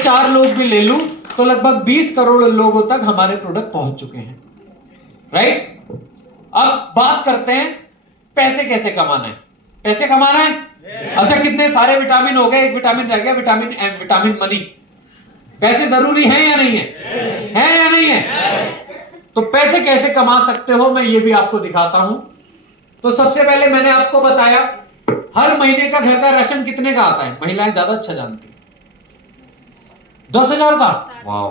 4 लोग भी ले लूं तो लगभग 20 करोड़ लोगों तक हमारे प्रोडक्ट पहुंच चुके हैं, राइट। अब बात करते हैं पैसे कैसे कमाना है। पैसे कमाना है, अच्छा कितने सारे विटामिन हो गए, एक विटामिन रह गया, विटामिन एम, विटामिन मनी। पैसे जरूरी हैं या नहीं है या नहीं है? तो पैसे कैसे कमा सकते हो मैं ये भी आपको दिखाता हूं। तो सबसे पहले मैंने आपको बताया हर महीने का घर का राशन कितने का आता है, महिलाएं ज्यादा अच्छा जानती हैं। 10,000 का, वाह।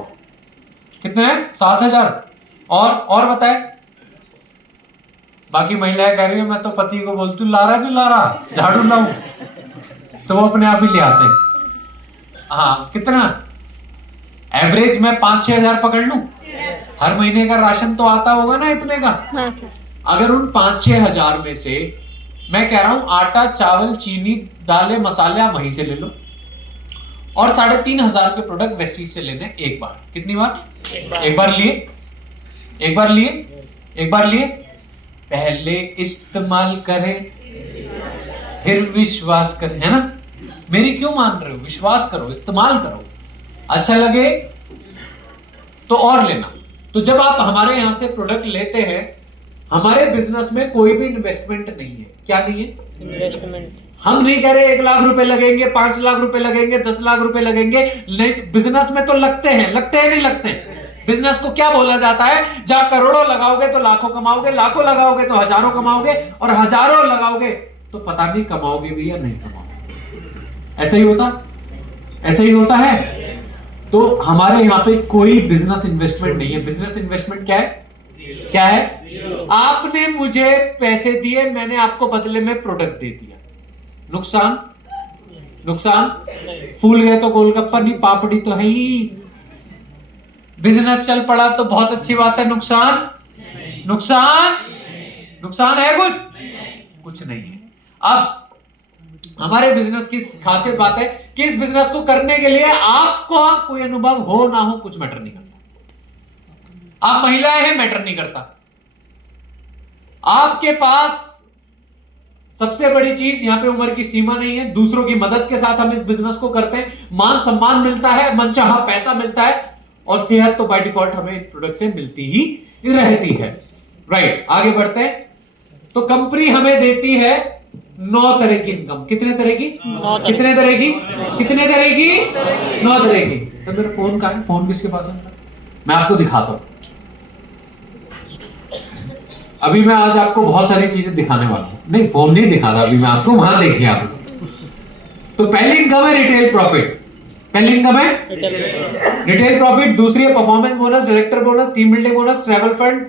कितने हैं? 7,000। और बताए। बाकी महिलाएं कह रही है मैं तो पति को बोलती हूँ ला रहा झाड़ू लाऊं, तो वो अपने आप ही ले आते हैं। हाँ, कितना एवरेज में 5-6 हजार पकड़ लूं? हर महीने का राशन तो आता होगा ना इतने का। हाँ सर। अगर उन 5-6 हजार में से मैं कह रहा हूं आटा, चावल, चीनी, दालें, मसाले आप वहीं से ले लो, और 3,500 के प्रोडक्ट वेस्टीज से लेने एक बार। कितनी बार? एक बार लिए। पहले इस्तेमाल करें फिर विश्वास करें, है ना? मेरी क्यों मान रहे हो? विश्वास करो, इस्तेमाल करो, अच्छा लगे तो और लेना। तो जब आप हमारे यहां से प्रोडक्ट लेते हैं, हमारे बिजनेस में कोई भी इन्वेस्टमेंट नहीं है। क्या नहीं है? इन्वेस्टमेंट। हम नहीं कह रहे 1 लाख रुपए लगेंगे, 5 लाख रुपए लगेंगे, 10 लाख रुपए लगेंगे। नहीं, बिजनेस में तो लगते हैं नहीं लगते हैं। बिजनेस को क्या बोला जाता है? जहां करोड़ों लगाओगे तो लाखों कमाओगे, लाखों लगाओगे तो हजारों कमाओगे, और हजारों लगाओगे तो पता नहीं कमाओगे भी या नहीं कमाओगे। ऐसा ही होता है। तो हमारे यहां पे कोई बिजनेस इन्वेस्टमेंट नहीं है। बिजनेस इन्वेस्टमेंट क्या है? आपने मुझे पैसे दिए, मैंने आपको बदले में प्रोडक्ट दे दिया। नुकसान? फूल गए तो गोलगप्पा नहीं, पापड़ी तो है ही। बिजनेस चल पड़ा तो बहुत अच्छी बात है। नुकसान है कुछ नहीं है। अब हमारे बिजनेस की खासियत बात है कि इस बिजनेस को करने के लिए आपको कोई अनुभव हो ना हो कुछ मैटर नहीं करता। आप महिलाएं हैं, मैटर नहीं करता। आपके पास सबसे बड़ी चीज यहां पे उम्र की सीमा नहीं है। दूसरों की मदद के साथ हम इस बिजनेस को करते हैं, मान सम्मान मिलता है, मनचाहा पैसा मिलता है, और सेहत तो बाय डिफॉल्ट हमें इन प्रोडक्ट से मिलती ही रहती है, राइट। आगे बढ़ते हैं। तो कंपनी हमें देती है 9 तरह की इनकम। कितने तरह की? 9 तरह की। सर मेरा फोन कहां है? फोन किसके पास है? मैं आपको दिखाता हूं। अभी मैं आज आपको बहुत सारी चीजें दिखाने वाला हूं। नहीं, फोन नहीं दिखा रहा अभी मैं आपको, वहां देखिए आप। तो पहली इनकम है रिटेल प्रॉफिट। Retail profit. दूसरी है performance bonus, director bonus, team building bonus, travel fund,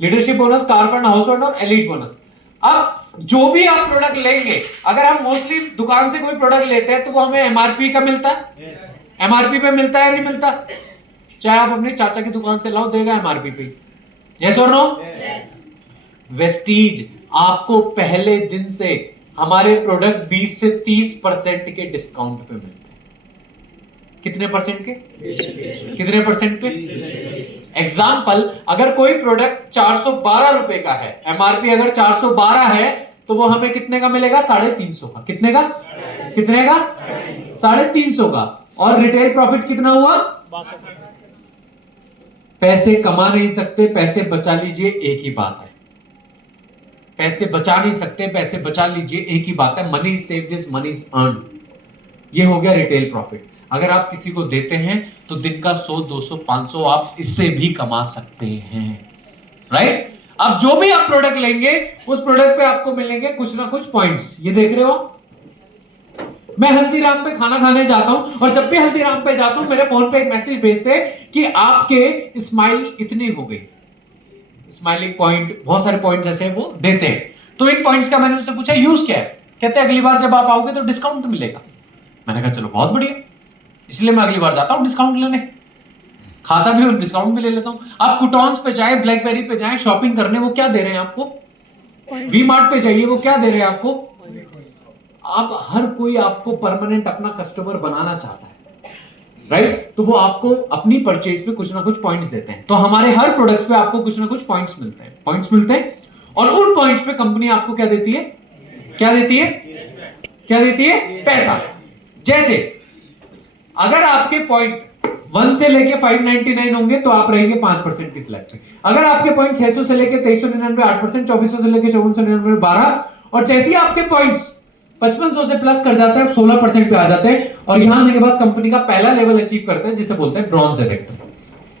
leadership bonus, car fund, house fund और एलीट बोनस। अब जो भी आप प्रोडक्ट लेंगे, अगर हम मोस्टली दुकान से कोई प्रोडक्ट लेते हैं तो वो हमें एमआरपी का मिलता है। एमआरपी पे मिलता है या नहीं मिलता? चाहे आप अपने चाचा की दुकान से लाओ, देगा एमआरपी पे। यस और नो? वेस्टीज आपको पहले दिन से हमारे प्रोडक्ट 20 से 30% के डिस्काउंट पे मिलते हैं। कितने परसेंट पे? एग्जाम्पल, अगर कोई प्रोडक्ट 412 रुपए का है, एमआरपी अगर 412 है, तो वो हमें कितने का मिलेगा? 350 का। कितने का? 350 का। और रिटेल प्रॉफिट कितना हुआ? पैसे कमा नहीं सकते, पैसे बचा लीजिए, एक ही बात है। पैसे बचा नहीं सकते, पैसे बचा लीजिए, एक ही बात है। Money saved is money earned. ये हो गया रिटेल प्रॉफिट। अगर आप किसी को देते हैं तो दिन का 100, 200, 500 आप इससे भी कमा सकते हैं, राइट। अब जो भी आप प्रोडक्ट लेंगे, उस प्रोडक्ट पे आपको मिलेंगे कुछ ना कुछ पॉइंट्स। ये देख रहे हो, मैं हल्दीराम पे खाना खाने जाता हूं, और जब भी हल्दीराम पे जाता हूं मेरे फोन पे एक मैसेज भेजते हैं कि आपके स्माइल इतनी हो गई। स्माइलिंग पॉइंट, बहुत सारे पॉइंट्स ऐसे वो देते हैं। तो इन पॉइंट्स का मैंने उनसे पूछा यूज क्या है? कहते हैं अगली बार जब आप आओगे तो डिस्काउंट मिलेगा। मैंने कहा चलो बहुत बढ़िया, इसलिए मैं अगली बार जाता हूं डिस्काउंट लेने, खाता भी और डिस्काउंट भी ले लेता हूं। आप कुटॉन्स पे जाए, ब्लैकबेरी पे जाए शॉपिंग करने, वो क्या दे रहे हैं आपको? वी मार्ट पे जाइए, वो क्या दे रहे हैं आपको? आप हर कोई आपको परमानेंट अपना कस्टमर बनाना चाहता है, राइट। तो वो आपको अपनी परचेज पे कुछ ना कुछ पॉइंट्स देते हैं। तो हमारे हर प्रोडक्ट्स पे आपको कुछ ना कुछ पॉइंट्स मिलते हैं, और उन पॉइंट्स पे कंपनी आपको क्या देती है? पैसा। जैसे अगर आपके पॉइंट 1 से लेके 599 होंगे तो आप रहेंगे 5% की सिलेक्ट। अगर आपके पॉइंट 600 से लेके 2399 8%, 2400 से लेके 5499 12, और जैसे ही आपके पॉइंट्स 5500 से प्लस कर जाते हैं 16% पे आ जाते हैं, और यहां आने के बाद कंपनी का पहला लेवल अचीव करते हैं जिसे बोलते हैं ब्रॉन्ज डायरेक्टर।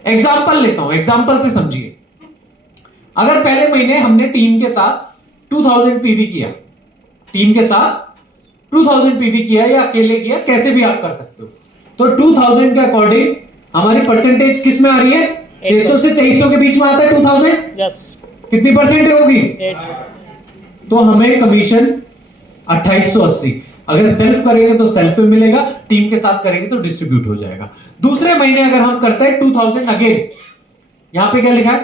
एग्जांपल लेता हूं, एग्जांपल से समझिए। अगर पहले महीने हमने टीम के साथ 2000 पीवी किया, टीम के साथ 2000 पीवी किया या अकेले किया, कैसे भी आप कर सकते हो, तो 2000 के अकॉर्डिंग हमारी परसेंटेज किस में आ रही है? 600 से 2300 के बीच में आता है 2000। यस। कितनी परसेंट होगी? 8। तो हमें कमीशन 2880। अगर सेल्फ करेंगे तो सेल्फ पे मिलेगा, टीम के साथ करेंगे तो डिस्ट्रीब्यूट हो जाएगा। दूसरे महीने अगर हम करते हैं 2000 अगेन, यहां पे क्या लिखा है?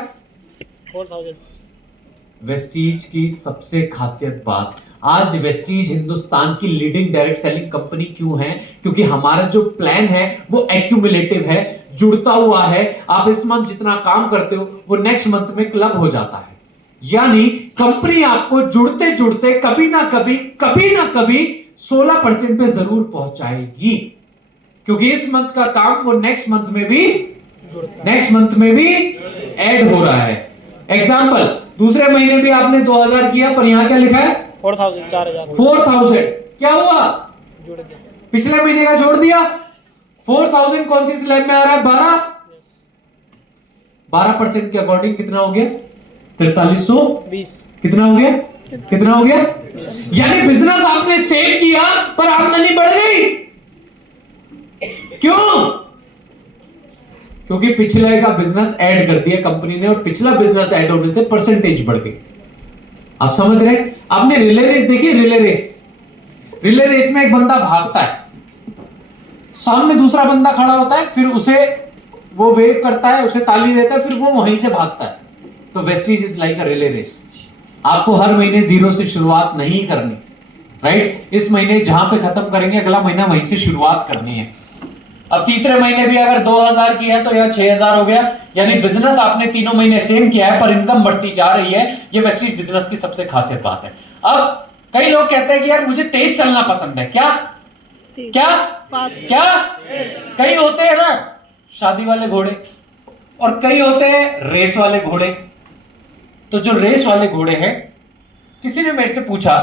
4000। वेस्टीज की सबसे खासियत बात, आज वेस्टीज हिंदुस्तान की लीडिंग डायरेक्ट सेलिंग कंपनी क्यों है? क्योंकि हमारा जो प्लान है वो एक्यूमुलेटिव है, जुड़ता हुआ है। आप इस मंथ जितना काम करते हो वो नेक्स्ट मंथ में क्लब हो जाता है। यानी कंपनी आपको जुड़ते जुड़ते कभी ना कभी 16% पे जरूर पहुंचाएगी, क्योंकि इस मंथ का काम वो नेक्स्ट मंथ में भी ऐड हो रहा है। एग्जाम्पल, दूसरे महीने भी आपने 2000 किया, पर यहां क्या लिखा है? 4000। 4000 क्या हुआ? जुड़ गया। पिछले महीने का जोड़ दिया। 4000 कौन सी स्लैब में आ रहा है? 12% के अकॉर्डिंग कितना हो गया? 4320। कितना हो गया? यानी बिजनेस आपने सेव किया पर आमदनी बढ़ गई। क्यों? क्योंकि पिछले का बिजनेस ऐड कर दिया कंपनी ने, और पिछला बिजनेस ऐड होने से परसेंटेज बढ़ गई। आप समझ रहे? आपने रिले रेस देखी? रिले रेस में एक बंदा भागता है, सामने दूसरा बंदा खड़ा होता है, फिर उसे वो वेव करता है, उसे ताली देता है, फिर वो वहीं से भागता है। तो Vestige is like a relay race. आपको हर महीने जीरो से शुरुआत नहीं करनी, राइट? इस महीने जहां पे खत्म करेंगे अगला महीना वहीं से शुरुआत करनी है। अब तीसरे महीने भी अगर 2000 की है तो यह 6000 हो गया। यानी बिजनेस आपने तीनों महीने सेम किया है पर इनकम बढ़ती जा रही है। ये वेस्टीज बिजनेस की सबसे खासियत बात है। अब कई लोग कहते हैं कि यार मुझे तेज चलना पसंद है। क्या? कई होते हैं ना शादी वाले घोड़े, और कई होते हैं रेस वाले घोड़े। तो जो रेस वाले घोड़े हैं, किसी ने मेरे से पूछा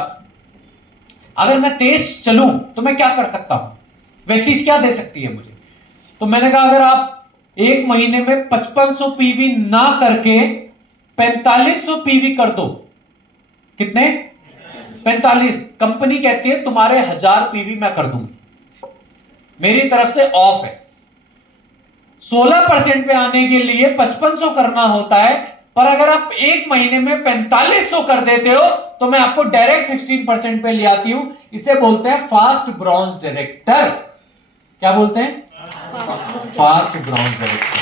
अगर मैं तेज चलूं तो मैं क्या कर सकता हूं, वेस्टीज क्या दे सकती है मुझे? तो मैंने कहा अगर आप एक महीने में 5500 पीवी ना करके 4500 पीवी कर दो। कितने? 45। कंपनी कहती है तुम्हारे 1000 पीवी मैं कर दूंगी, मेरी तरफ से ऑफ है। 16% पे आने के लिए 5500 करना होता है, पर अगर आप एक महीने में 4500 कर देते हो तो मैं आपको डायरेक्ट 16% पे ले आती हूं। इसे बोलते हैं फास्ट ब्रॉन्ज डायरेक्टर। क्या बोलते हैं? Fast bronze director.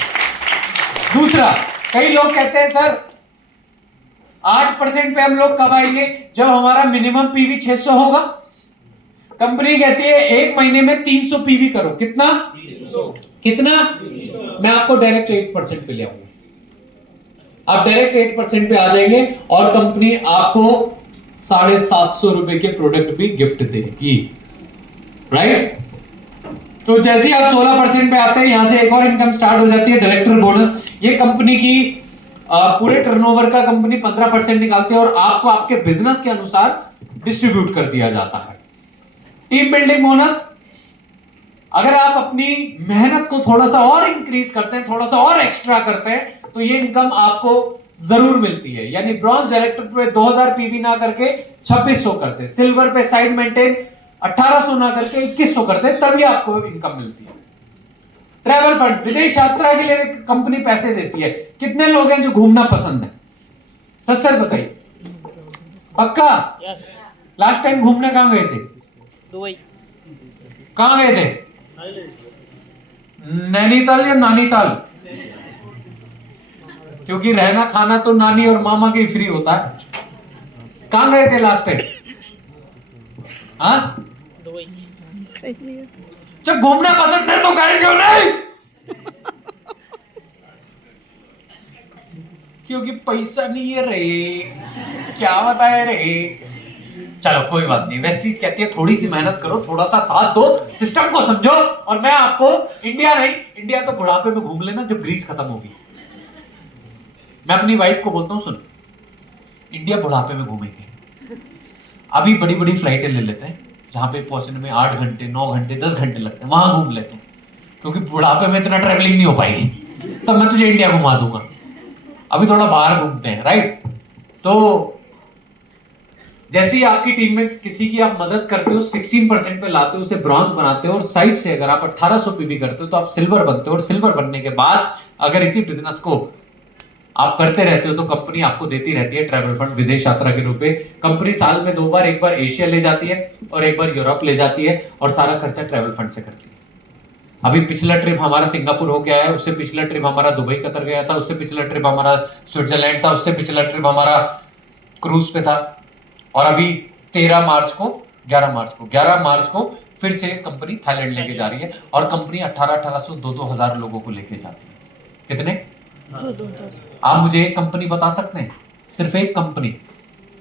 दूसरा, कई लोग कहते हैं सर 8% पे हम लोग कब आएंगे? जब हमारा मिनिमम पीवी 600 होगा। कंपनी कहती है एक महीने में 300 पीवी करो। कितना? मैं आपको डायरेक्ट 8% पे ले आऊंगा। आप डायरेक्ट 8% पे आ जाएंगे और कंपनी आपको 750 रुपए के प्रोडक्ट भी गिफ्ट देगी, राइट? तो जैसे ही आप 16% पे आते हैं, यहां से एक और इनकम स्टार्ट हो जाती है, डायरेक्टर बोनस। ये कंपनी की पूरे टर्नओवर का कंपनी 15% निकालती है और आपको आपके बिजनेस के अनुसार डिस्ट्रीब्यूट कर दिया जाता है। टीम बिल्डिंग बोनस, अगर आप अपनी मेहनत को थोड़ा सा और इंक्रीज करते हैं, थोड़ा सा और एक्स्ट्रा करते हैं, तो ये इनकम आपको जरूर मिलती है। यानी ब्रॉन्ज डायरेक्टर पे 2000 पीवी ना करके 2600 करते, सिल्वर पे साइड मेंटेन 1800 ना करके 2100 करते, तभी आपको इनकम मिलती है। ट्रैवल फंड, विदेश यात्रा के लिए कंपनी पैसे देती है। कितने लोग हैं जो घूमना पसंद है? सच बताइए, पक्का? यस। लास्ट टाइम घूमने कहां गए थे? दुबई। कहां गए थे? नैनीताल या नानीताल? क्योंकि रहना खाना तो नानी और मामा के फ्री होता है। कहां गए थे लास्ट टाइम? हाँ, दुबई। जब घूमना पसंद है तो गए क्यों नहीं? क्योंकि पैसा नहीं है रे। क्या बताए रे? चलो कोई बात नहीं, वेस्टीज कहती है थोड़ी सी मेहनत करो, थोड़ा सा साथ दो, सिस्टम को समझो, और मैं आपको इंडिया नहीं, इंडिया तो बुढ़ापे में घूम लेना जब ग्रीस खत्म होगी। मैं अपनी वाइफ को बोलता हूं सुन, इंडिया बुढ़ापे में घूमेंगे, अभी बड़ी बड़ी फ्लाइटें ले लेते हैं जहां पे पहुंचने में 8 घंटे 9 घंटे 10 घंटे लगते हैं, वहां घूम लेते हैं, क्योंकि बुढ़ापे में इतना ट्रेवलिंग नहीं हो पाएगी, तब मैं तुझे इंडिया घुमा दूंगा, अभी थोड़ा बाहर घूमते हैं, राइट। तो जैसे ही आपकी टीम में किसी की आप मदद करते हो, 16% पे लाते हो, उसे ब्रॉन्ज बनाते हो, और साइड से अगर आप 1800 पीवी करते हो तो आप सिल्वर बनते हो, और सिल्वर बनने के बाद अगर इसी बिजनेस को आप करते रहते हो तो कंपनी आपको देती रहती है ट्रैवल फंड, विदेश यात्रा के रूप में। कंपनी साल में 2 बार, एक बार एशिया ले जाती है और एक बार यूरोप ले जाती है, और सारा खर्चा ट्रैवल फंड से करती है। अभी पिछला ट्रिप हमारा सिंगापुर होके आया है, उससे पिछला ट्रिप हमारा दुबई कतर गया था, उससे पिछला ट्रिप हमारा स्विट्जरलैंड था, उससे पिछला ट्रिप हमारा क्रूज पे था, और अभी 11 मार्च को फिर से कंपनी थाईलैंड लेके जा रही है, और कंपनी 1800 2-2000 लोगों को लेके जाती है। कितने? आप मुझे एक कंपनी बता सकते हैं, सिर्फ एक कंपनी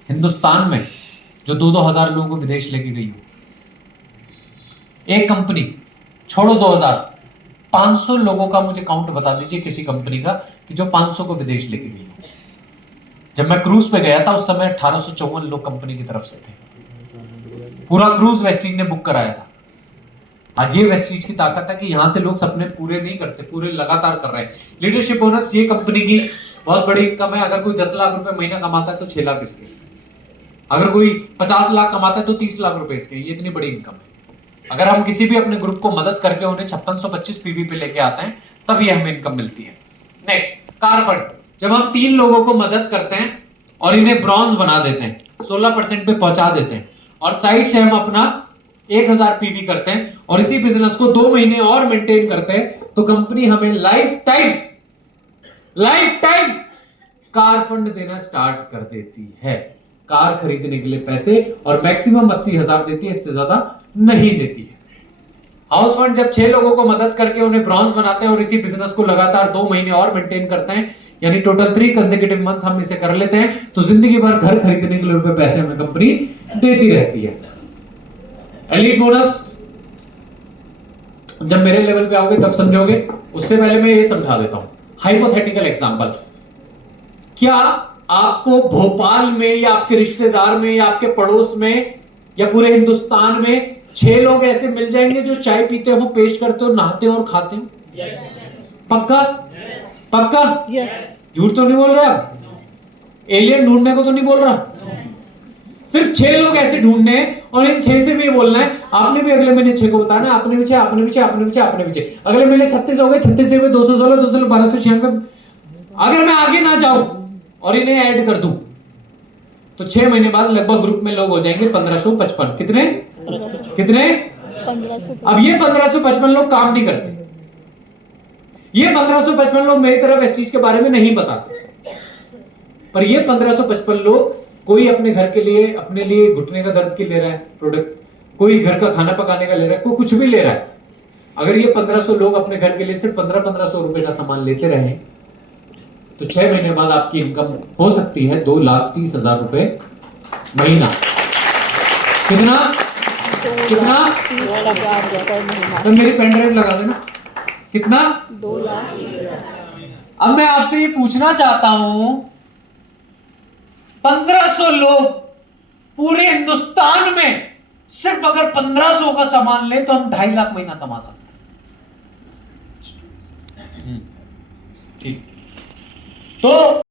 हिंदुस्तान में जो 2-2000 लोगों को विदेश लेके गई हो? एक कंपनी, छोड़ो 2000, 500 लोगों का मुझे काउंट बता दीजिए किसी कंपनी का कि जो 500 को विदेश लेके गई हो। जब मैं क्रूज पे गया था उस समय 1854 लोग कंपनी की तरफ से थे, पूरा क्रूज वेस्टीज ने बुक कराया था। आज ये वेस्टीज की ताकत है कि यहां से लोग सपने पूरे नहीं करते, पूरे लगातार कर रहे हैं। लीडरशिप बोनस ये कंपनी की बहुत बड़ी इनकम है। अगर कोई 10 लाख रुपए महीना कमाता है तो 6 लाख इसके, अगर कोई 50 लाख कमाता है तो 30 लाख रुपए इसके, ये इतनी बड़ी इनकम है। अगर हम किसी भी अपने ग्रुप को मदद करके उन्हें 5625 पीवी पे लेके आते हैं तब ये हमें इनकम मिलती है। Next, car fund. जब हम 3 लोगों को मदद करते हैं और इन्हें ब्रॉन्ज बना देते हैं, 16% पे पहुंचा देते हैं, और साइड से हम अपना 1000 पीवी करते हैं और इसी बिजनेस को 2 महीने और मेंटेन करते हैं, तो कंपनी हमें लाइफ टाइम कार फंड देना स्टार्ट कर देती है। कार खरीदने के लिए पैसे, और मैक्सिमम 80,000 देती है, इससे ज्यादा नहीं देती है। हाउस फंड जब 6 लोगों को मदद करके उन्हें ब्रॉन्ज बनाते हैं और इसी बिजनेस को लगातार 2 महीने और मेंटेन करते हैं, यानी टोटल 3 कंसेक्यूटिव मंथ्स हम इसे कर लेते हैं, तो जिंदगी भर घर खरीदने के लिए रुपए पैसे हमें कंपनी देती रहती है। एलीट बोनस जब मेरे लेवल पे आओगे तब समझोगे, उससे पहले मैं ये समझा देता हूं। हाइपोथेटिकल एग्जांपल, क्या आपको भोपाल में या आपके रिश्तेदार में या आपके पड़ोस में या पूरे हिंदुस्तान में 6 लोग ऐसे मिल जाएंगे जो चाय पीते हो, पेश करते हो, नहाते हो और खाते हो? पक्का? पक्का? झूठ तो नहीं बोल रहे आप? एलियन ढूंढने को तो नहीं बोल रहा? सिर्फ 6 लोग ऐसे ढूंढने हैं, और इन 6 से भी ये बोलना है आपने भी अगले महीने 6 को बताना, आपने भी 6, आपने भी 6, आपने भी 6, आपने भी 6। अगले महीने 36 हो गए, 36 से 216, 216, 1296। अगर मैं आगे ना जाऊं और इन्हें ऐड कर दूं तो 6 महीने बाद लगभग ग्रुप में लोग हो जाएंगे 1555। कितने? 1500। अब ये 1555 लोग काम नहीं करते, ये 1555 लोग मेरी तरफ वेस्टीज के बारे में नहीं बताते, पर ये 1555 लोग कोई अपने घर के लिए, अपने लिए घुटने का दर्द के ले रहा है प्रोडक्ट, कोई घर का खाना पकाने का ले रहा है, कोई कुछ भी ले रहा है। अगर ये 1500 लोग अपने घर के लिए सिर्फ 1500 रुपए का सामान लेते रहे तो 6 महीने बाद आपकी इनकम हो सकती है 2,30,000 रुपए महीना। कितना? तो मेरी पेन ड्राइव लगा देना। कितना? 2 लाख। अब मैं आपसे ये पूछना चाहता हूं, 1500 लोग पूरे हिंदुस्तान में सिर्फ अगर 1500 का सामान ले तो हम 2.5 लाख महीना कमा सकते हैं। ठीक, तो